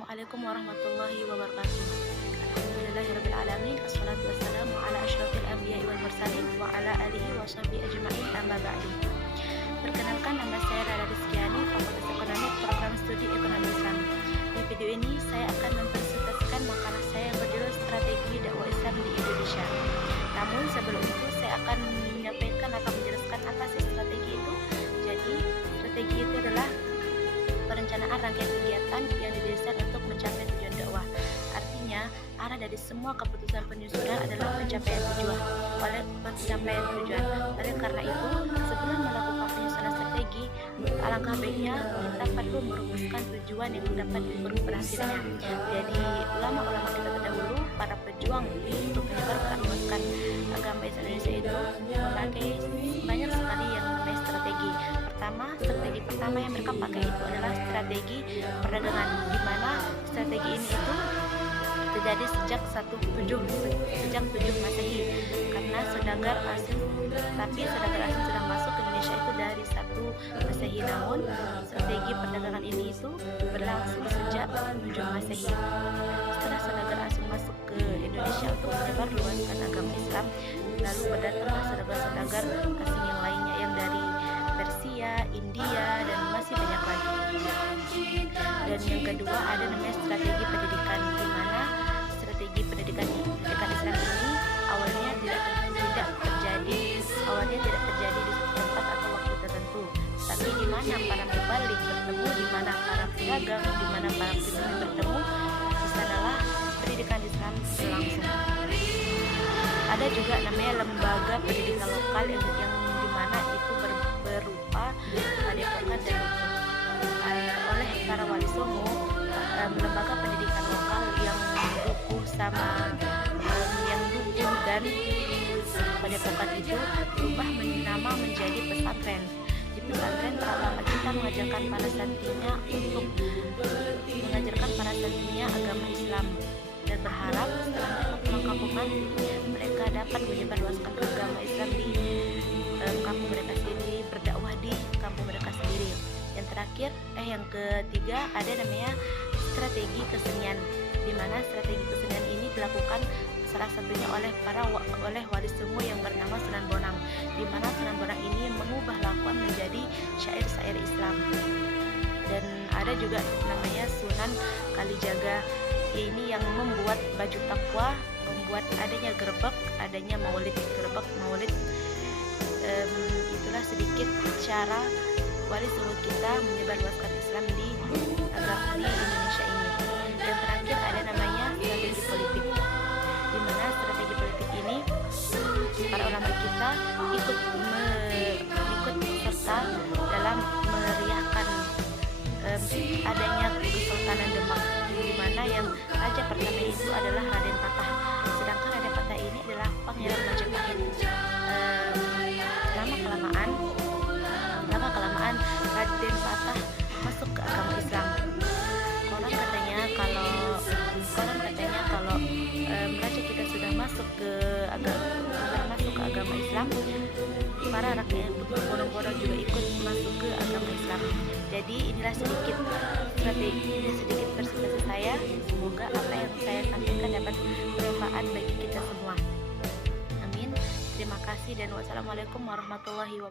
Assalamualaikum warahmatullahi wabarakatuh. Alhamdulillahirrabbilalamin. Assalatu wassalamu ala asyrafil anbiya'i wal mursalin wa ala alihi wa sahbihi ajma'in, amma ba'du. Perkenalkan, nama saya Rara Rizkiani, Fakultas Ekonomi, Program Studi Ekonomi Islam. Di video ini saya akan mempresentasikan makalah saya yang berjudul Strategi Dakwah Islam di Indonesia. Namun sebelum itu saya akan menjelaskan apa sih strategi itu. Jadi strategi itu adalah perencanaan rangkaian kegiatan yang didesain untuk mencapai tujuan dakwah. Artinya, arah dari semua keputusan penyusunan adalah pencapaian tujuan. Oleh karena itu, sebelum melakukan penyusunan strategi, alangkah baiknya kita perlu merumuskan tujuan yang dapat diukur hasilnya. Jadi, ulama-ulama kita terdahulu, para pejuang untuk menyebarluaskan agama Islam Indonesia itu memakai banyak sekali yang namanya strategi. Strategi pertama yang mereka pakai itu adalah strategi perdagangan, di mana strategi ini itu terjadi sejak 7 Masehi, karena saudagar asing sudah masuk ke Indonesia itu dari 1 Masehi. Namun strategi perdagangan ini itu berlangsung sejak 7 Masehi. Setelah saudagar asing masuk ke Indonesia untuk menyebarluaskan agama Islam, lalu berdatanglah saudagar asing yang lainnya yang dari Persia, India, dan masih banyak lagi. Dan yang kedua ada namanya strategi pendidikan, di mana strategi pendidikan Islam ini awalnya tidak terjadi di suatu tempat atau waktu tertentu, tapi di mana para mubalik bertemu, di mana para pedagang, di mana para pribumi bertemu, di sanalah pendidikan Islam berlangsung. Ada juga namanya lembaga pendidikan lokal yang di mana itu berupa padepokan dan oleh para wali songo, lembaga pendidikan lokal yang dukuh dan padepokan itu berubah nama menjadi pesantren. Di pesantren, para ulama kita mengajarkan para santrinya agama Islam, dan berharap setelah mereka pulang kampung nanti mereka dapat menyebarluaskan agama Islam di kampung mereka sendiri, berdakwah di kampung mereka sendiri. Yang ketiga ada namanya strategi kesenian, di mana strategi kesenian ini dilakukan salah satunya oleh wali songo yang bernama Sunan Bonang, di mana Sunan Bonang ini mengubah lakon menjadi syair-syair Islam. Dan ada juga namanya Sunan Kalijaga, ini yang membuat baju takwa, membuat adanya adanya maulid. Itulah sedikit cara wali songo kita menyebarluaskan Islam di Indonesia ini. Dan terakhir ada namanya strategi politik, di mana strategi politik ini para ulama kita ikut serta dalam meriahkan adanya Kesultanan Demak, di mana yang raja pertama itu adalah Raden Patah. Sedangkan Raden Patah ini adalah pangeran Majapahit. Lama kelamaan Raden Patah masuk ke agama Islam. Konon katanya kalau raja kita sudah masuk ke agama Islam, para rakyat berbondong-bondong juga ikut masuk ke agama Islam. Jadi inilah sedikit presentasi saya. Semoga apa yang saya sampaikan dapat bermanfaat bagi kita semua. Amin. Terima kasih dan wassalamualaikum warahmatullahi wabarakatuh.